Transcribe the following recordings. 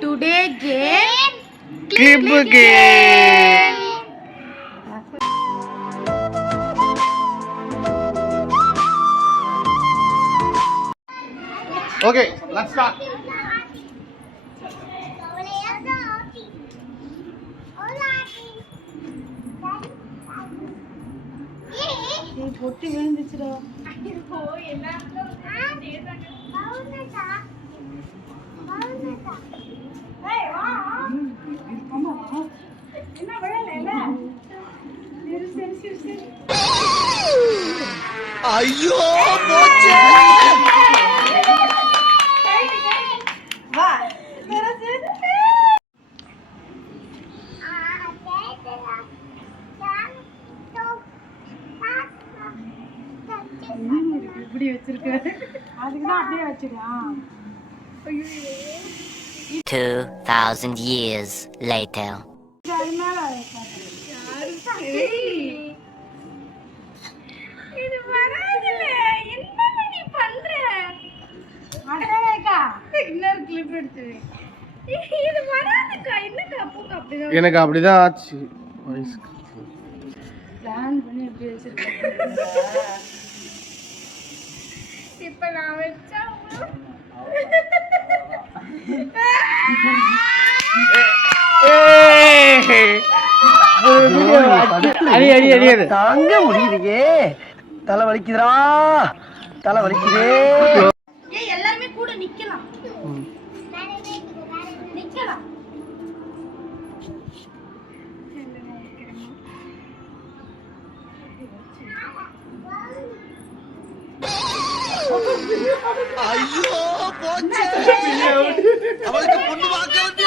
Today game clip game. Okay, let's start. பொட்டி விழுந்துச்சுடா. ஐயோ போச்சு. இப்படி வச்சிருக்க அதுக்குதான் அப்படியே வச்சிருக்கான். 2000 years later. இது வராதுல என்ன நீ பண்ற? அடவேக்கா இன்னொரு கிளிப் எடுத்து. இது வராதுக்கா என்னக்கா அப்போ அப்படிதான். எனக்கு அப்படிதான் ஆச்சு. பிளான் பண்ணி எப்படி வச்சிருக்கேன். இப்ப நான் வெச்சா தாங்க முடியலையே. தலை வலிக்குதுடா, தலை வலிக்குதே. எல்லாருமே கூட நிக்கலாம். நிக்கலாம். ஐயோ போச்சு. அவளுக்கு பொண்ணு பார்க்க வந்து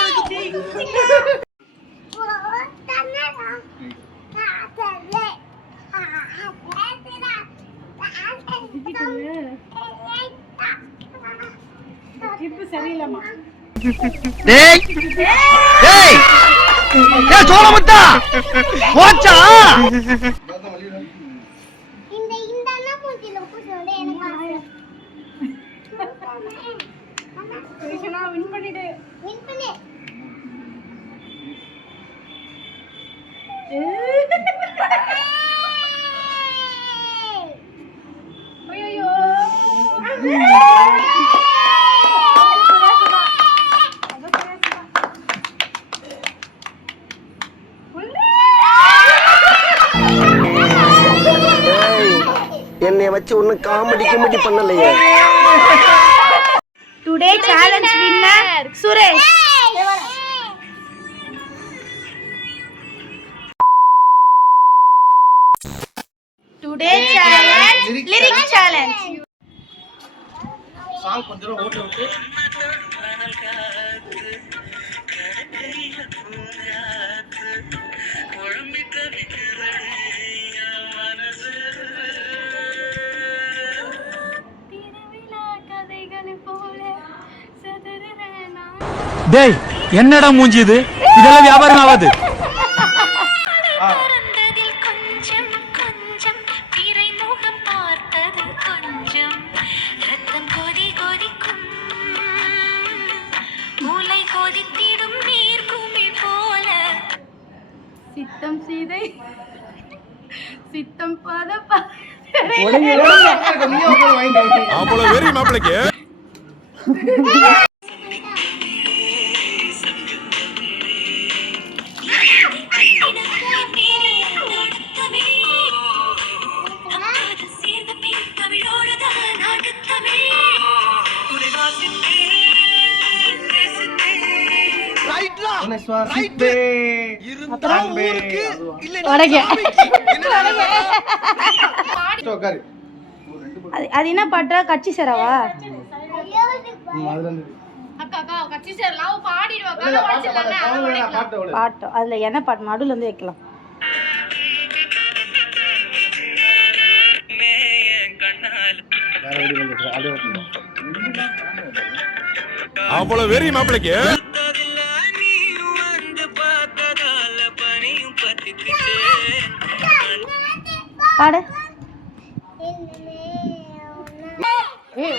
இப்ப சரியில்லம்மா. டேய் டேய் ஏ சோளமுத்தா போச்சா. இந்த அண்ணா மூஞ்சில பூசோட எனக்கு ஆசை. கிருஷ்ணா வின் பண்ணிடு. வின் பண்ணு. ஐயோ என்னைய வச்சு ஒன்னும் காமெடி கிமெடி பண்ணலையே. Today challenge winner Suresh. Today challenge lyrics challenge. Song கொஞ்சம் ஓட்டு விட்டு டேய் என்னடா மூஞ்சி இது? இதெல்லாம் வியாபாரம் ஆகாது. கொஞ்சம் கொஞ்சம் பிறை முகம் பார்த்தது கொஞ்சம் ரத்தம் கொதி கொதிக்கும் மூளை கொதித்திடும் நீர் குமி போல சித்தம் சீதை சித்தம் பத அவ்வளவு வெறி மாப்பிளைக்கு. அது என்ன பாட்டா? கட்சி சேராவா? பாட்டு அதுல என்ன பாட்டு நடுவுல இருந்து வைக்கலாம். அவ்வளவு வெறி மாப்பிளைக்கு. பாடு.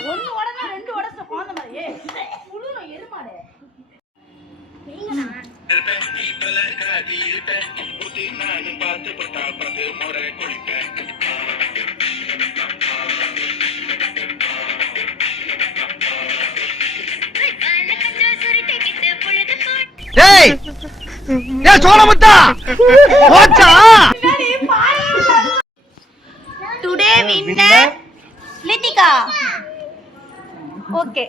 ஒன்னு உடனே ரெண்டு உடனே குழந்தை மாதிரி. டேய் டேய் சோழமுத்தா போச்சா டுடே வின்னர் லித்திகா. ஓகே